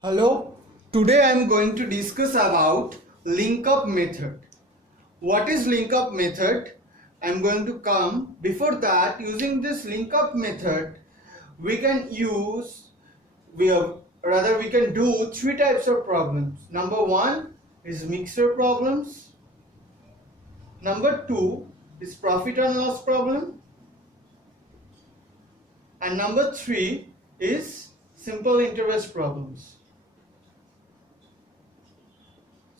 Hello, today I am going to discuss about link up method. What is link up method? I am going to come. Before that, using this link up method, we can we can do three types of problems. Number one is mixture problems. Number two is profit and loss problem. And number three is simple interest problems.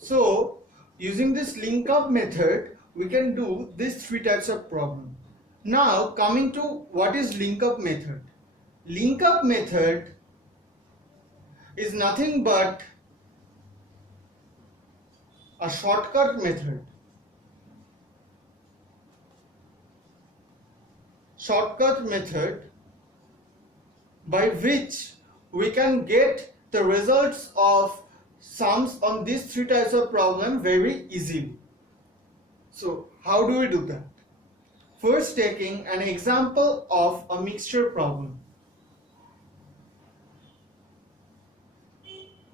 So, using this link up method, we can do these three types of problem. Now, coming to what is link up method. Link up method is nothing but a shortcut method. Shortcut method by which we can get the results of sums on these three types of problem very easily. So how do we do that? First, taking an example of a mixture problem.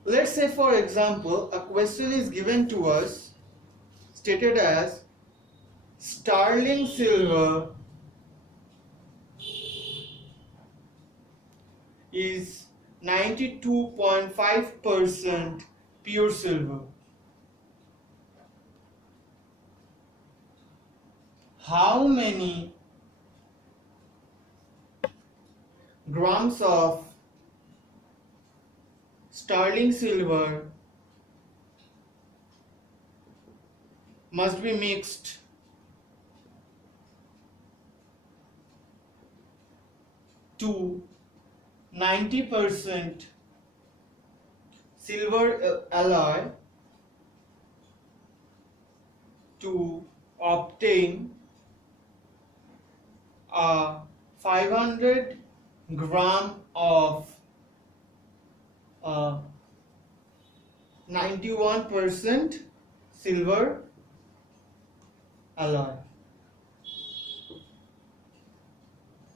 Let's say, for example, a question is given to us stated as sterling silver is 92.5% pure silver. How many grams of sterling silver must be mixed to 90% silver alloy to obtain a 500 gram of 91% silver alloy.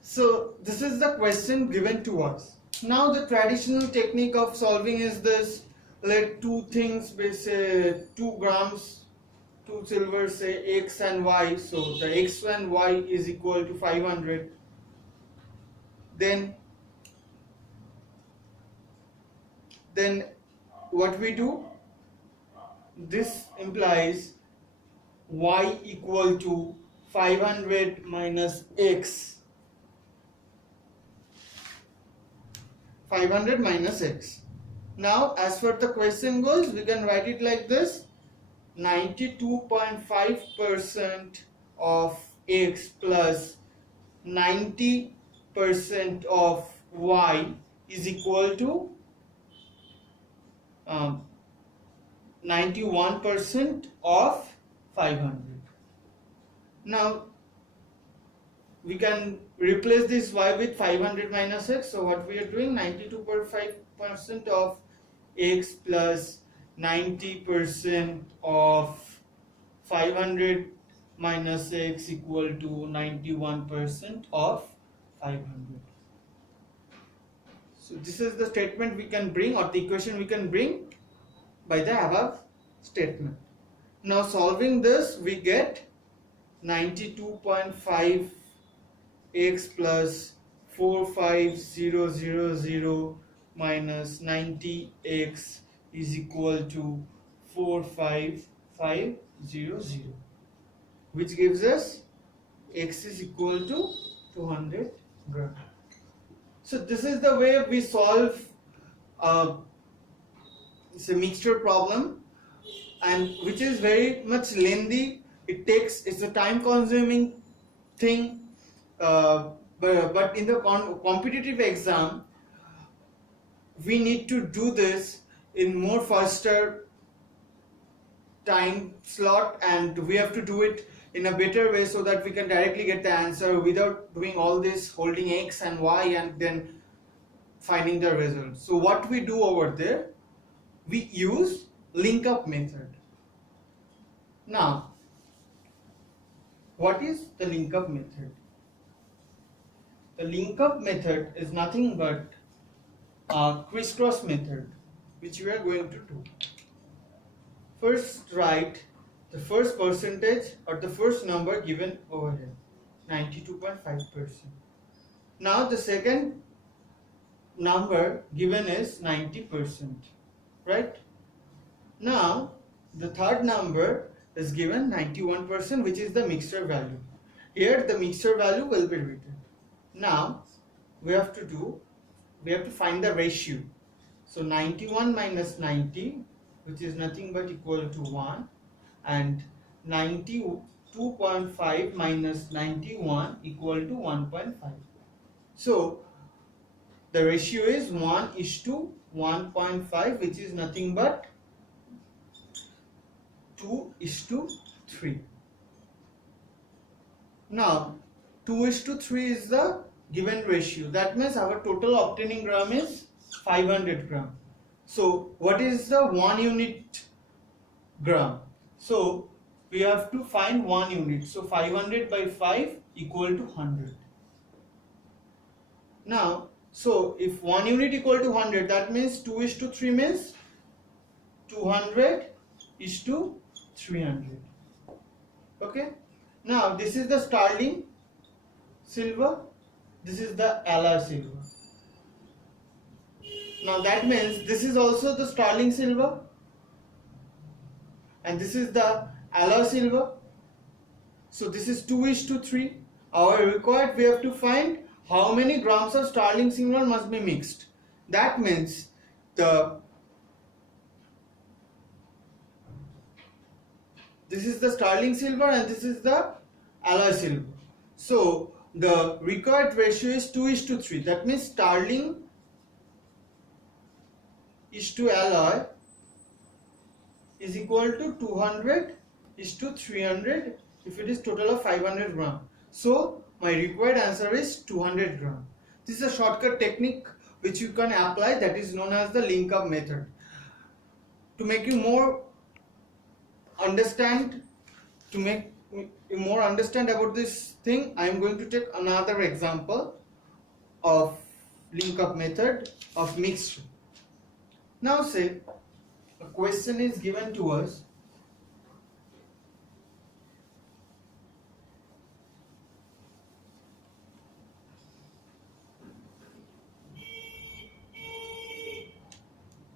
So this is the question given to us. Now the traditional technique of solving is this: let two things be, say 2 grams, 2 silver, say x and y. So the x and y is equal to 500. Then what we do? This implies y equal to 500 minus x. 500 minus x. Now, as per the question goes, we can write it like this: 92.5% of x plus 90% of y is equal to 91% of 500. Now, we can replace this y with 500 minus x. So what we are doing, 92.5% of x plus 90% of 500 minus x equal to 91% of 500. So this is the statement we can bring, or the equation we can bring by the above statement. Now solving this, we get 92.5 x plus 45000 minus 90x is equal to 45500, which gives us x is equal to 200 gram. So this is the way we solve it's a mixture problem, and which is very much lengthy. It's a time consuming thing. But in the competitive exam, we need to do this in more faster time slot, and we have to do it in a better way so that we can directly get the answer without doing all this holding x and y and then finding the result. So what we do over there, we use link up method. Now, what is the link up method? The link up method is nothing but a crisscross method. which we are going to do. First write the first percentage or the first number given over here, 92.5%. Now the second number given is 90%, right? Now the third number is given 91%, which is the mixture value. Here the mixture value will be written. Now we have to find the ratio. So 91 minus 90, which is nothing but equal to 1, and 92.5 minus 91 equal to 1.5. So the ratio is 1:1.5, which is nothing but 2:3. Now 2:3 is the given ratio. That means our total obtaining gram is 500 gram. So what is the 1 unit gram? So we have to find 1 unit. So 500 by 5 equal to 100. Now, so if 1 unit equal to 100, that means 2:3 means 200:300. Okay. Now this is the sterling silver. This is the alloy silver. Now that means this is also the sterling silver and this is the alloy silver. So this is 2:3. Our required, we have to find how many grams of sterling silver must be mixed. That means this is the sterling silver and this is the alloy silver. So the required ratio is 2:3. That means sterling is to alloy is equal to 200:300 if it is total of 500 gram. So my required answer is 200 gram. This is a shortcut technique which you can apply, that is known as the link up method. To make you more understand about this thing, I am going to take another example of link up method of mixture. Now say a question is given to us.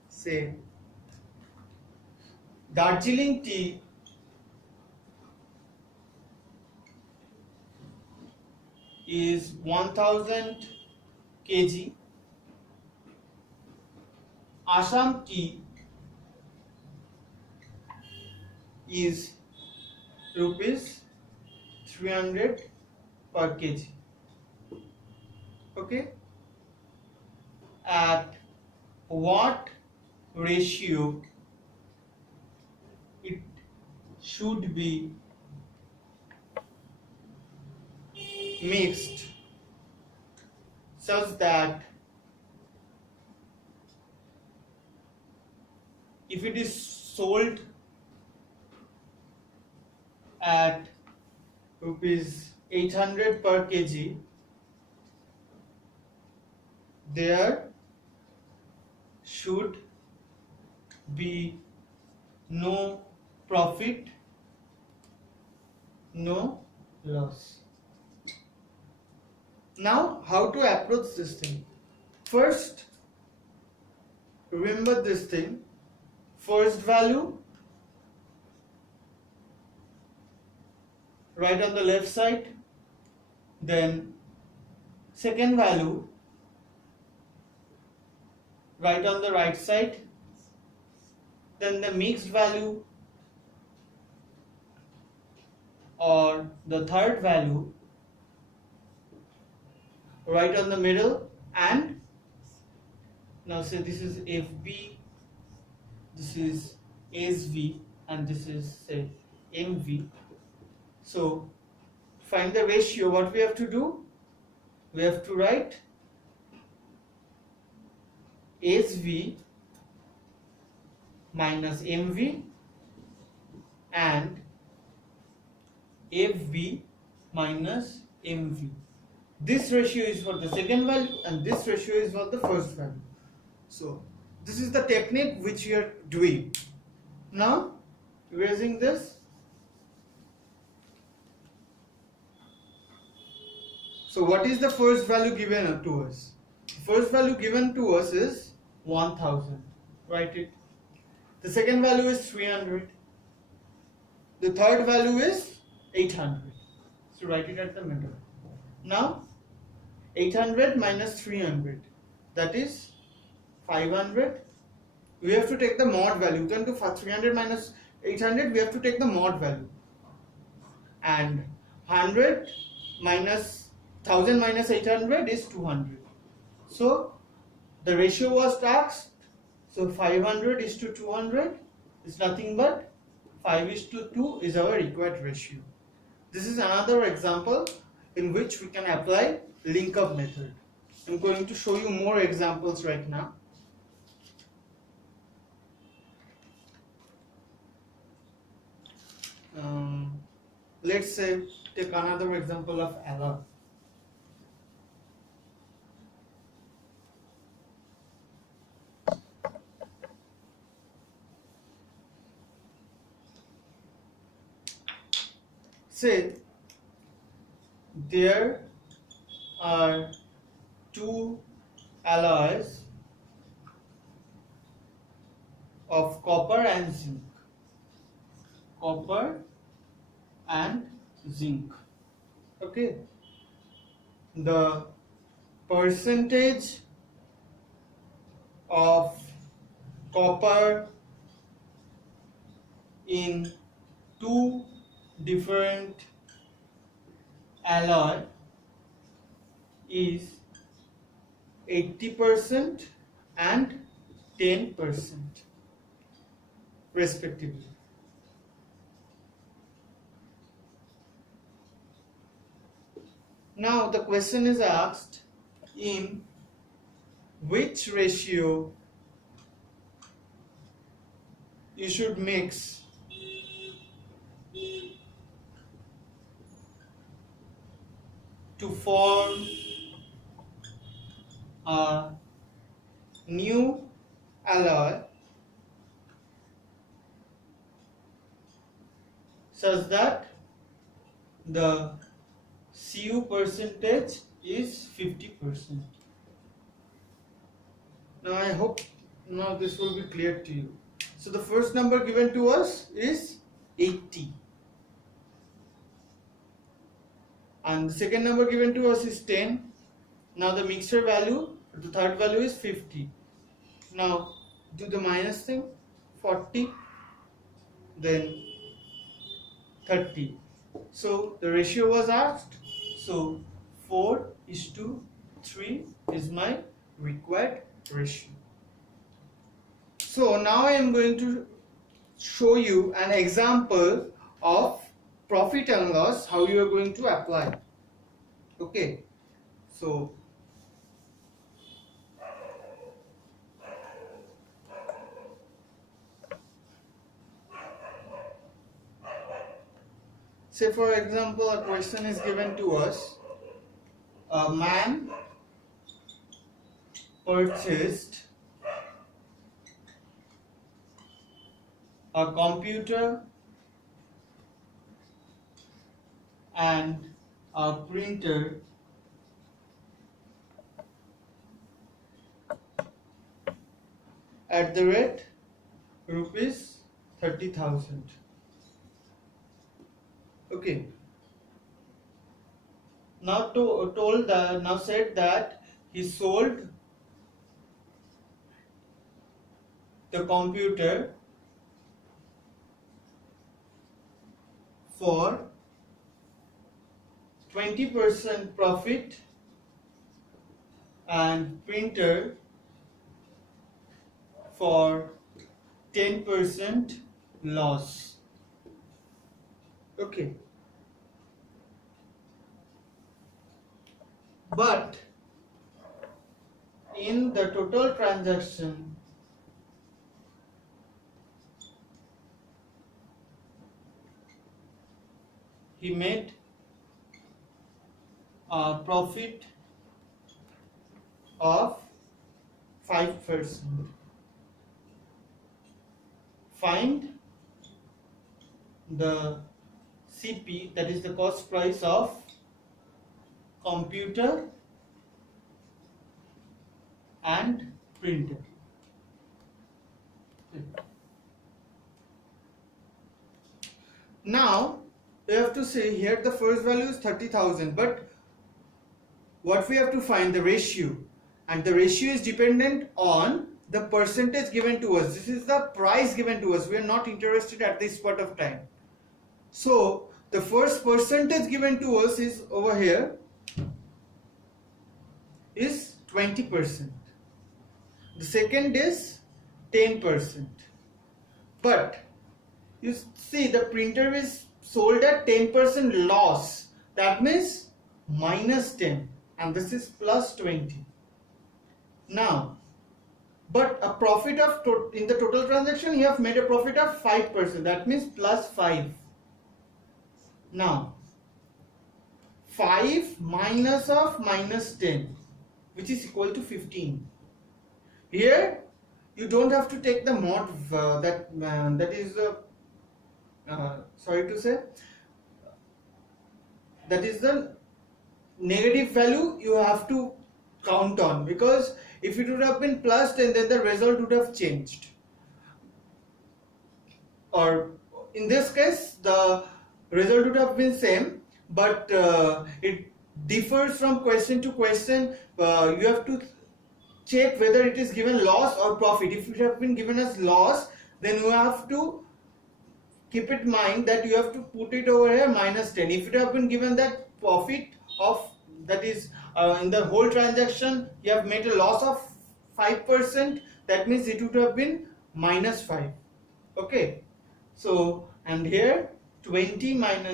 Say Darjeeling tea is 1000 kg. Assam tea is rupees 300 per kg. Okay. At what ratio it should be mixed such that if it is sold at rupees 800 per kg, there should be no profit, no loss. Now, how to approach this thing? First, remember this thing. First value, right on the left side. Then second value, right on the right side. Then the mixed value or the third value right on the middle, and now say this is FB, this is SV, and this is say MV. So find the ratio. What we have to do? We have to write SV minus MV and FB minus MV. This ratio is for the second value and this ratio is for the first value. So this is the technique which we are doing. Now erasing this. So what is the first value given to us? The first value given to us is 1000. Write it. The second value is 300. The third value is 800. So write it at the middle. Now 800 minus 300, that is 500. We have to take the mod value. Then to 300 minus 800, we have to take the mod value. And 100 minus 1000 minus 800 is 200. So the ratio was asked. So 500 is to 200 is nothing but 5 is to 2 is our required ratio. This is another example in which we can apply link up method. I'm going to show you more examples right now. Let's say take another example of alloy. Say there are two alloys of copper and zinc. Copper and zinc. Okay. The percentage of copper in two different alloy is 80% and 10% respectively. Now the question is asked, in which ratio you should mix to form a new alloy such that the Cu percentage is 50%. Now I hope now this will be clear to you. So the first number given to us is 80. And the second number given to us is 10. Now the mixture value, the third value is 50. Now do the minus thing, 40, then 30. So the ratio was asked. So 4:3 is my required ratio. So now I am going to show you an example of profit and loss, how you are going to apply. Okay, so say for example a question is given to us. A man purchased a computer and a printer at the rate rupees 30,000. Okay. Now said that he sold the computer for 20% profit and printer for 10% loss. Okay. But in the total transaction, he made a profit of 5%. find the CP, that is the cost price of computer and printer. Now you have to say here the first value is 30,000, but what we have to find the ratio, and the ratio is dependent on the percentage given to us. This is the price given to us. We are not interested at this point of time. So the first percentage given to us is over here is 20%. The second is 10%. But you see the printer is sold at 10% loss. That means minus 10, and this is plus 20. Now, but a profit of in the total transaction you have made a profit of 5%. That means plus 5. Now 5 minus of minus 10, which is equal to 15. Here you don't have to take the mod that is sorry to say, that is the negative value you have to count on, because if it would have been plus 10 then the result would have changed, or in this case the result would have been same, but it differs from question to question. You have to check whether it is given loss or profit. If it have been given as loss, then you have to keep in mind that you have to put it over here minus 10. If it have been given that profit of, that is in the whole transaction you have made a loss of 5%, that means it would have been minus 5. Okay, so and here 20 minus